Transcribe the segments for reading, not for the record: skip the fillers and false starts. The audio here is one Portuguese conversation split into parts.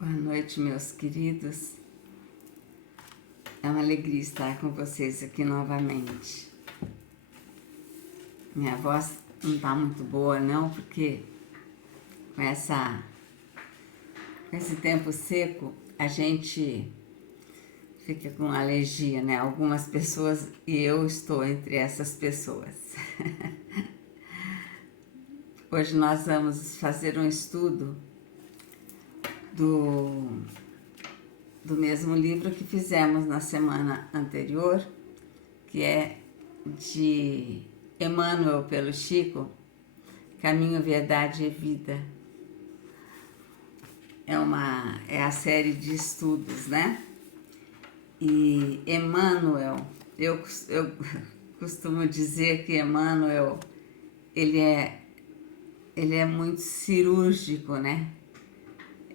Boa noite, meus queridos. É uma alegria estar com vocês aqui novamente. Minha voz não está muito boa, não, porque com esse tempo seco, a gente fica com alergia, né? Algumas pessoas, e eu estou entre essas pessoas. Hoje nós vamos fazer um estudo do mesmo livro que fizemos na semana anterior, que é de Emmanuel pelo Chico, Caminho, Verdade e Vida. É a série de estudos, né? E Emmanuel, eu costumo dizer que Emmanuel, ele é muito cirúrgico, né?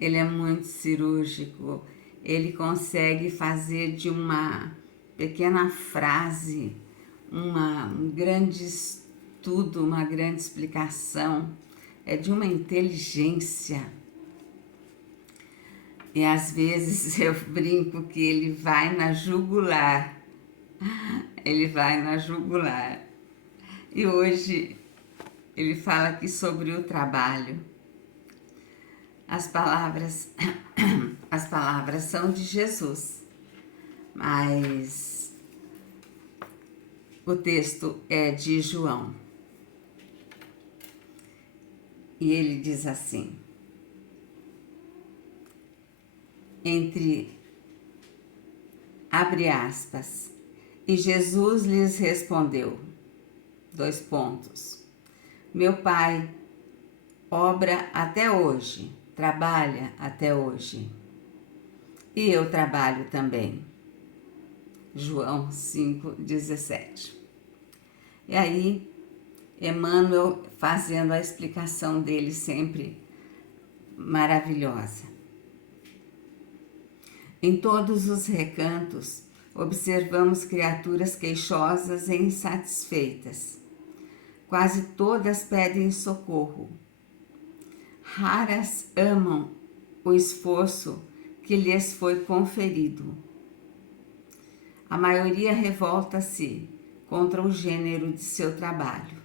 Ele é muito cirúrgico. Ele consegue fazer de uma pequena frase um grande estudo, uma grande explicação. É de uma inteligência. E às vezes eu brinco que ele vai na jugular. Ele vai na jugular. E hoje ele fala aqui sobre o trabalho. As palavras são de Jesus, mas o texto é de João. E ele diz assim: abre aspas, e Jesus lhes respondeu, : meu Pai obra até hoje, trabalha até hoje, e eu trabalho também. João 5,17. E aí, Emmanuel fazendo a explicação dele sempre maravilhosa. Em todos os recantos, observamos criaturas queixosas e insatisfeitas. Quase todas pedem socorro. Raras amam o esforço que lhes foi conferido. A maioria revolta-se contra o gênero de seu trabalho.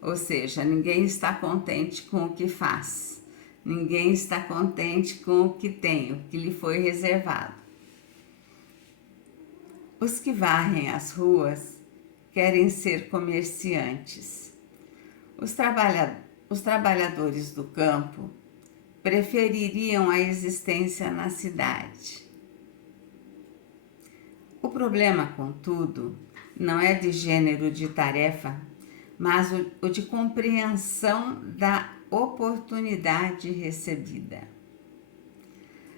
Ou seja, ninguém está contente com o que faz. Ninguém está contente com o que tem, o que lhe foi reservado. Os que varrem as ruas querem ser comerciantes. Os trabalhadores do campo prefeririam a existência na cidade. O problema, contudo, não é de gênero de tarefa, mas o de compreensão da oportunidade recebida.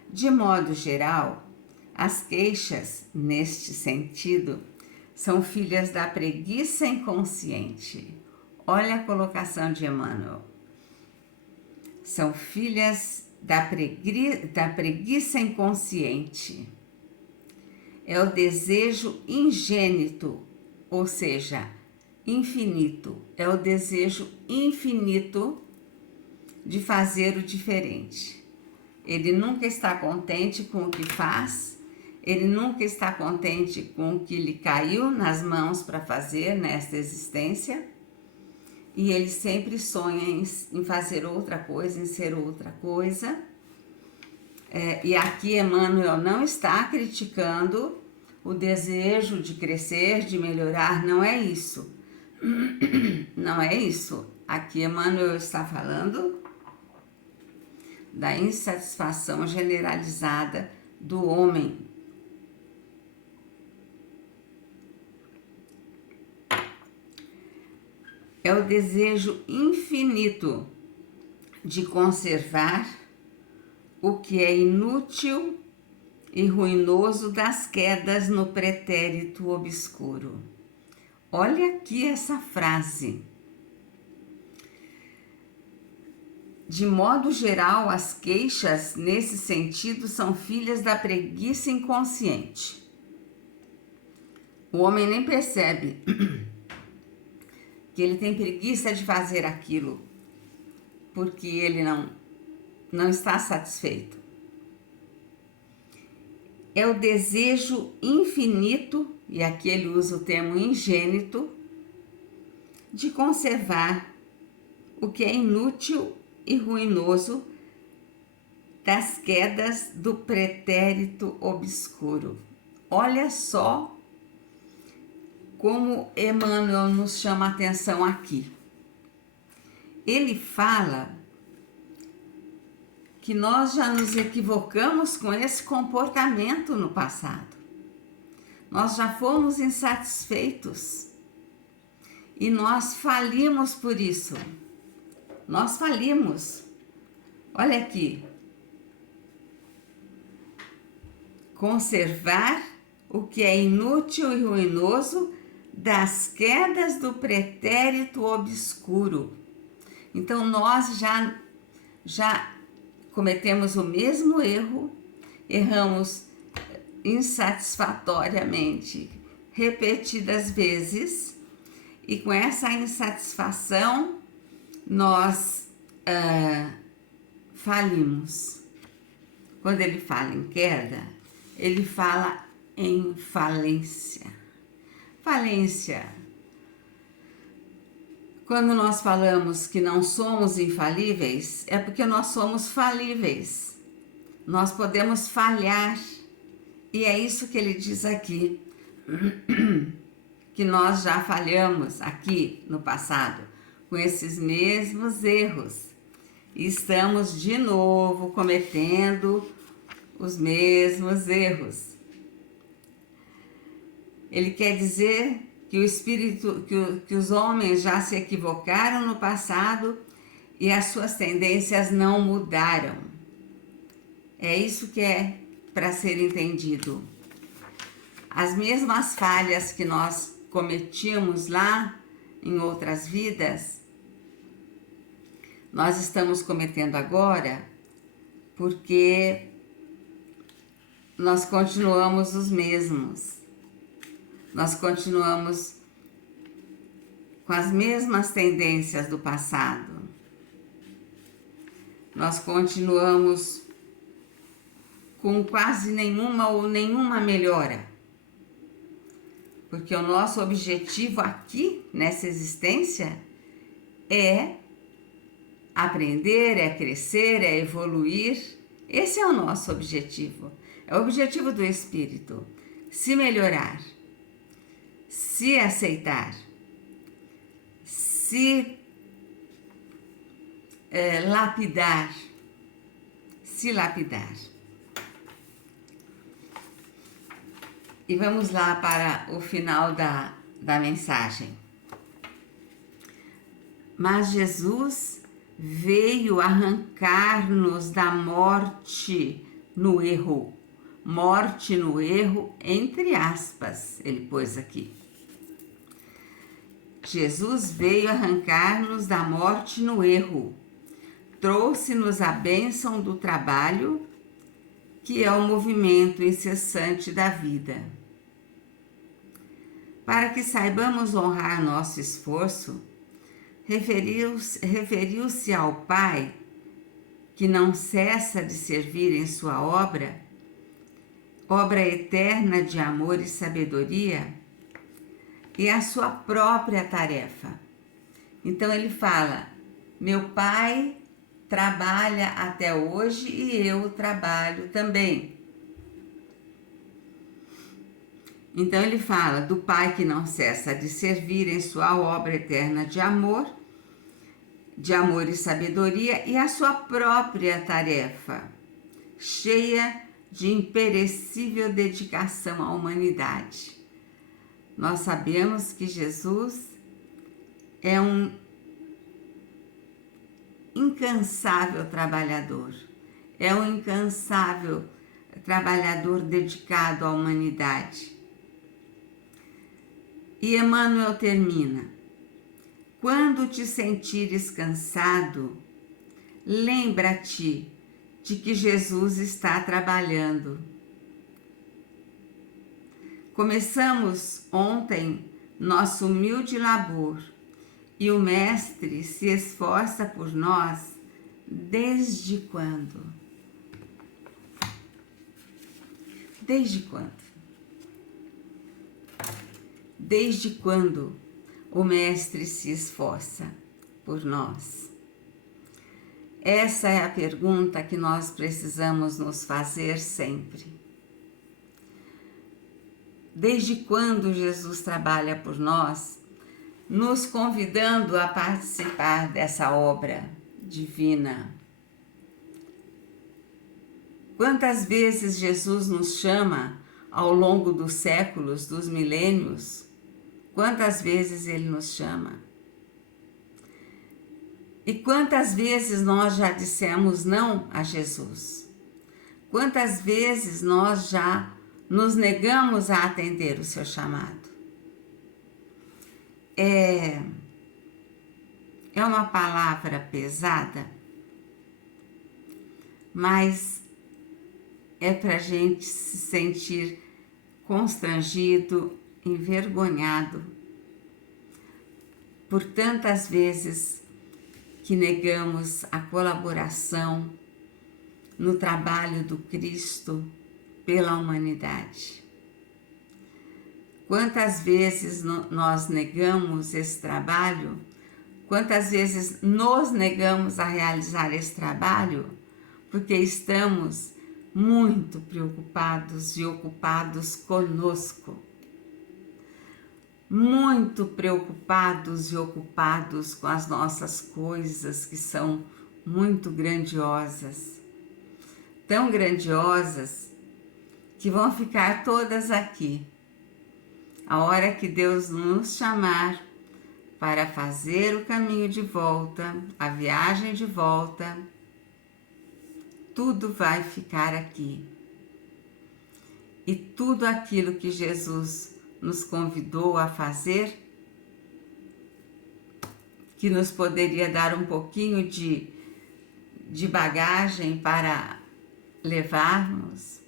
De modo geral, as queixas, neste sentido, são filhas da preguiça inconsciente. Olha a colocação de Emmanuel. São filhas da preguiça inconsciente. É o desejo ingênito, ou seja, infinito. É o desejo infinito de fazer o diferente. Ele nunca está contente com o que faz, ele nunca está contente com o que lhe caiu nas mãos para fazer nesta existência, e ele sempre sonha em fazer outra coisa, em ser outra coisa. E aqui Emmanuel não está criticando o desejo de crescer, de melhorar, não é isso. Não é isso. Aqui Emmanuel está falando da insatisfação generalizada do homem. É o desejo infinito de conservar o que é inútil e ruinoso das quedas no pretérito obscuro. Olha aqui essa frase. De modo geral, as queixas, nesse sentido, são filhas da preguiça inconsciente. O homem nem percebe que ele tem preguiça de fazer aquilo, porque ele não está satisfeito. É o desejo infinito, e aqui ele usa o termo ingênito, de conservar o que é inútil e ruinoso das quedas do pretérito obscuro. Olha só como Emmanuel nos chama a atenção aqui. Ele fala que nós já nos equivocamos com esse comportamento no passado. Nós já fomos insatisfeitos e nós falimos por isso. Nós falimos. Olha aqui. Conservar o que é inútil e ruinoso das quedas do pretérito obscuro. Então nós já cometemos o mesmo erro, erramos insatisfatoriamente repetidas vezes, e com essa insatisfação nós falimos. Quando ele fala em queda, ele fala em falência. Falência. Quando nós falamos que não somos infalíveis, é porque nós somos falíveis. Nós podemos falhar. E é isso que ele diz aqui. Que nós já falhamos aqui no passado, com esses mesmos erros. E estamos de novo cometendo os mesmos erros. Ele quer dizer que o espírito, que os homens já se equivocaram no passado e as suas tendências não mudaram. É isso que é para ser entendido. As mesmas falhas que nós cometíamos lá em outras vidas, nós estamos cometendo agora porque nós continuamos os mesmos. Nós continuamos com as mesmas tendências do passado. Nós continuamos com quase nenhuma ou nenhuma melhora. Porque o nosso objetivo aqui, nessa existência, é aprender, é crescer, é evoluir. Esse é o nosso objetivo. É o objetivo do espírito. Se melhorar, se aceitar, se lapidar, se lapidar. E vamos lá para o final da mensagem. Mas Jesus veio arrancar-nos da morte no erro. Morte no erro, entre aspas, ele pôs aqui. Jesus veio arrancar-nos da morte no erro. Trouxe-nos a bênção do trabalho, que é o movimento incessante da vida. Para que saibamos honrar nosso esforço, referiu-se ao Pai, que não cessa de servir em sua obra eterna de amor e sabedoria, e a sua própria tarefa. Então ele fala, meu Pai trabalha até hoje e eu trabalho também. Então ele fala do Pai que não cessa de servir em sua obra eterna de amor e sabedoria, e a sua própria tarefa, cheia de imperecível dedicação à humanidade. Nós sabemos que Jesus é um incansável trabalhador, é um incansável trabalhador dedicado à humanidade. E Emmanuel termina: quando te sentires cansado, lembra-te de que Jesus está trabalhando. Começamos ontem nosso humilde labor e o Mestre se esforça por nós Desde quando? Desde quando? Desde quando o Mestre se esforça por nós? Essa é a pergunta que nós precisamos nos fazer sempre. Desde quando Jesus trabalha por nós, nos convidando a participar dessa obra divina? Quantas vezes Jesus nos chama ao longo dos séculos, dos milênios? Quantas vezes Ele nos chama? E quantas vezes nós já dissemos não a Jesus? Quantas vezes nós já nos negamos a atender o seu chamado? É uma palavra pesada, mas é para a gente se sentir constrangido, envergonhado por tantas vezes que negamos a colaboração no trabalho do Cristo pela humanidade. Quantas vezes nós negamos esse trabalho? Quantas vezes nos negamos a realizar esse trabalho porque estamos muito preocupados e ocupados conosco? Muito preocupados e ocupados com as nossas coisas que são muito grandiosas, tão grandiosas que vão ficar todas aqui. A hora que Deus nos chamar para fazer o caminho de volta, a viagem de volta, tudo vai ficar aqui. E tudo aquilo que Jesus nos convidou a fazer, que nos poderia dar um pouquinho de bagagem para levarmos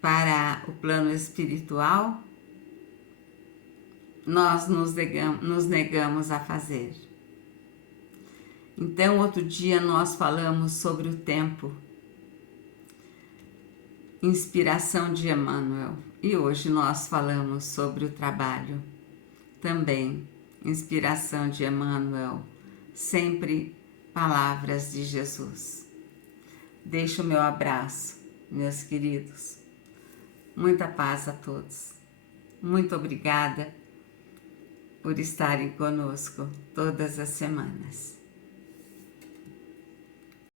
para o plano espiritual, nós nos negamos a fazer. Então, outro dia nós falamos sobre o tempo, inspiração de Emmanuel, e hoje nós falamos sobre o trabalho, também inspiração de Emmanuel, sempre palavras de Jesus. Deixo o meu abraço, meus queridos. Muita paz a todos. Muito obrigada por estarem conosco todas as semanas.